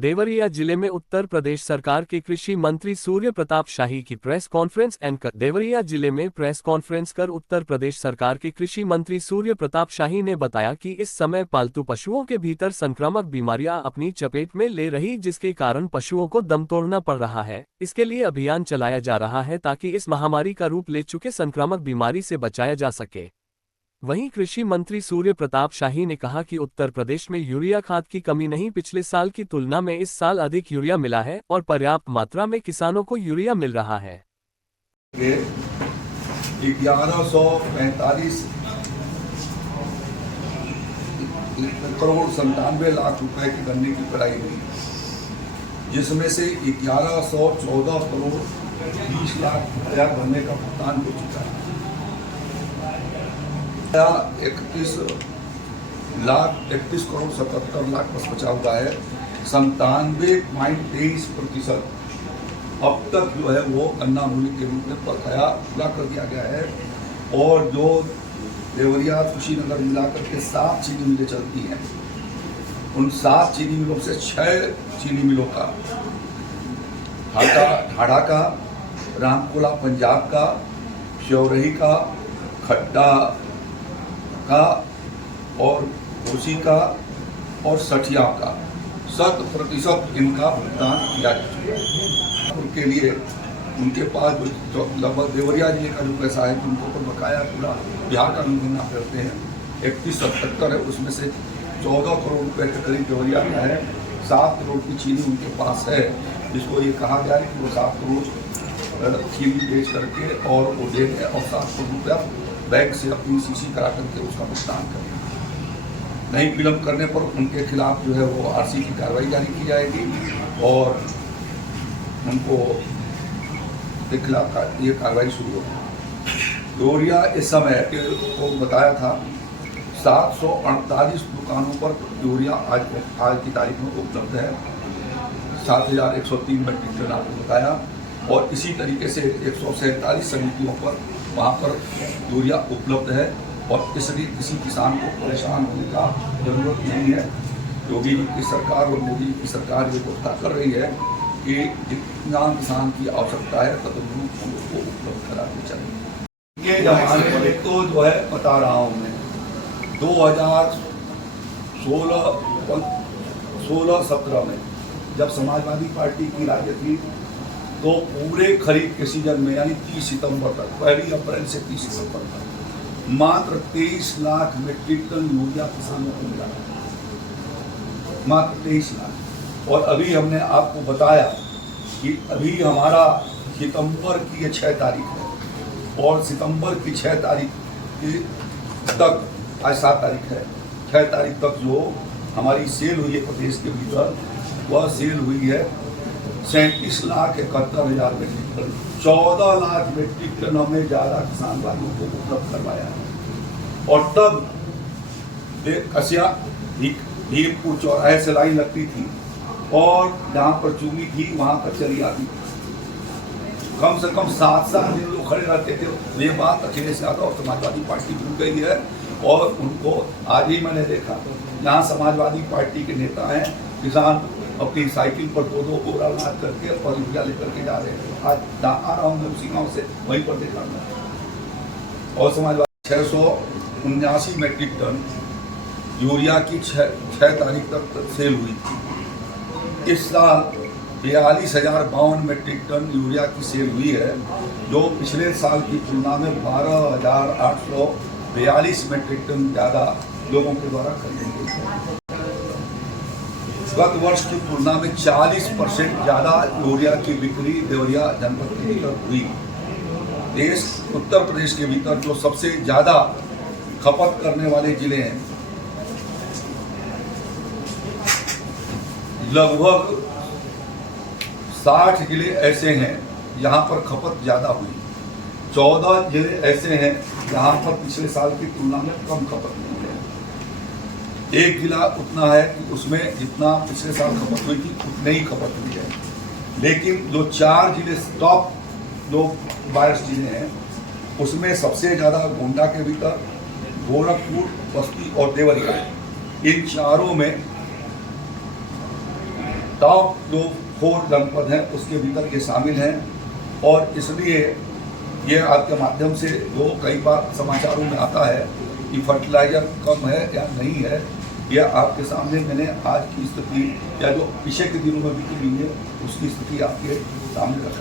देवरिया जिले में उत्तर प्रदेश सरकार के कृषि मंत्री सूर्य प्रताप शाही की प्रेस कॉन्फ्रेंस एंकर। देवरिया जिले में प्रेस कॉन्फ्रेंस कर उत्तर प्रदेश सरकार के कृषि मंत्री सूर्य प्रताप शाही ने बताया कि इस समय पालतू पशुओं के भीतर संक्रामक बीमारियां अपनी चपेट में ले रही, जिसके कारण पशुओं को दम तोड़ना पड़ रहा है। इसके लिए अभियान चलाया जा रहा है ताकि इस महामारी का रूप ले चुके संक्रामक बीमारी से बचाया जा सके। वहीं कृषि मंत्री सूर्य प्रताप शाही ने कहा कि उत्तर प्रदेश में यूरिया खाद की कमी नहीं, पिछले साल की तुलना में इस साल अधिक यूरिया मिला है और पर्याप्त मात्रा में किसानों को यूरिया मिल रहा है। 1145 करोड़ 97 लाख रुपए की गन्ने की पेराई हुई, जिसमें से 1114 करोड़ 20 लाख रुपया गन्ने का भुगतान हो चुका है। 31 करोड़ 77 लाख बस बचा हुआ है। 97.23% अब तक जो है वो गन्ना मूल्य के रूप में बकाया पूरा कर दिया गया है। और जो देवरिया कुशीनगर मिलाकर के 7 चीनी मिलें चलती हैं, उन 7 चीनी मिलों से 6 चीनी मिलों का, ढाढ़ा का, रामकोला पंजाब का, श्योरही का, खड्डा का और घोसी का और सठिया का 100% इनका भुगतान किया जा चुका है। उनके लिए उनके पास जो लगभग देवरिया जिले का जो पैसा है उनको तो बकाया पूरा बिहार का गन्ना करते हैं 3177 है, उसमें से 14 करोड़ रुपए के करीब देवरिया का है। 7 करोड़ की चीनी उनके पास है, जिसको ये कहा गया है कि वो 7 करोड़ चीनी बेच करके और वो देंगे और 7 करोड़ रुपया बैंक से अपनी सीसी करा करके उसका भुगतान करें। नहीं विलम्ब करने पर उनके खिलाफ जो है वो आरसी की कार्रवाई जारी की जाएगी और उनको के खिलाफ ये कार्रवाई शुरू होगी। देवरिया इस समय को बताया था 748 दुकानों पर यूरिया आज की तारीख में उपलब्ध है। 7103 मीट्रिक टन आपको बताया, और इसी तरीके से 147 समितियों पर वहाँ पर यूरिया उपलब्ध है और इसलिए किसी किसान को परेशान होने का जरूरत नहीं है। योगी जी की सरकार और मोदी जी की सरकार ये व्यवस्था कर रही है कि जितना किसान की आवश्यकता है तदनुरूप उनको उपलब्ध करानी चाहिए। ये जमाने में तो जो है बता रहा हूँ मैं 2016-17 में जब समाजवादी पार्टी की राज्य थी तो पूरे खरीफ के सीजन में यानी 30 सितंबर तक, 1 अप्रैल से 30 सितंबर तक मात्र 23 लाख मीट्रिक टन यूरिया किसानों को मिला, मात्र 23 लाख। और अभी हमने आपको बताया कि अभी हमारा सितंबर की ये 6 तारीख है और सितंबर की 6 तारीख तक, आज 7 तारीख है, 6 तारीख तक जो हमारी सेल हुई है प्रदेश के भीतर, वह सेल हुई है 37,71,000 metric ton. 14 lakh metric ton हमने ज़्यादा किसान भाइयों को उपलब्ध करवाया है। और तब कसिया भीमपुर चौराहे से लाइन लगती थी और जहाँ पर चूमी थी वहाँ पर चली आती थी। कम से कम 7 दिन लोग खड़े रहते थे। ये बात अखिलेश यादव और समाजवादी पार्टी भूल गई है और उनको आज ही मैंने देखा जहाँ समाजवादी पार्टी के नेता हैं, किसान अपनी साइकिल पर 2-2 बोरा लाद करके और यूरिया लेकर के जा रहे हैं। आज आ रहा हूँ मैं उसी गाँव से, वहीं पर देखा मैं। और समाजवादी 679 मीट्रिक टन यूरिया की 6 तारीख तक सेल हुई थी। इस साल 42,052 मीट्रिक टन यूरिया की सेल हुई है, जो पिछले साल की तुलना में 12,842 मीट्रिक टन ज़्यादा लोगों के द्वारा खरीदी गई है। गत वर्ष की तुलना में 40% ज़्यादा यूरिया की बिक्री देवरिया जनपद के भीतर हुई। उत्तर प्रदेश के भीतर जो सबसे ज़्यादा खपत करने वाले जिले हैं, लगभग 60 जिले ऐसे हैं जहां पर खपत ज़्यादा हुई। 14 जिले ऐसे हैं जहां पर पिछले साल की तुलना में कम खपत हुई है। एक जिला उतना है कि उसमें जितना पिछले साल खपत हुई थी उतने ही खपत हुई है। लेकिन जो 4 जिले टॉप 22 जिले हैं उसमें सबसे ज़्यादा गोंडा के भीतर, गोरखपुर, बस्ती और देवरिया, इन चारों में टॉप जो 4 जनपद हैं उसके भीतर ये शामिल हैं। और इसलिए ये आपके माध्यम से जो कई बार समाचारों में आता है कि फर्टिलाइजर कम है या नहीं है, यह आपके सामने मैंने आज की स्थिति या जो पीछे के दिनों में बिक्री हुई है उसकी स्थिति आपके सामने रखा।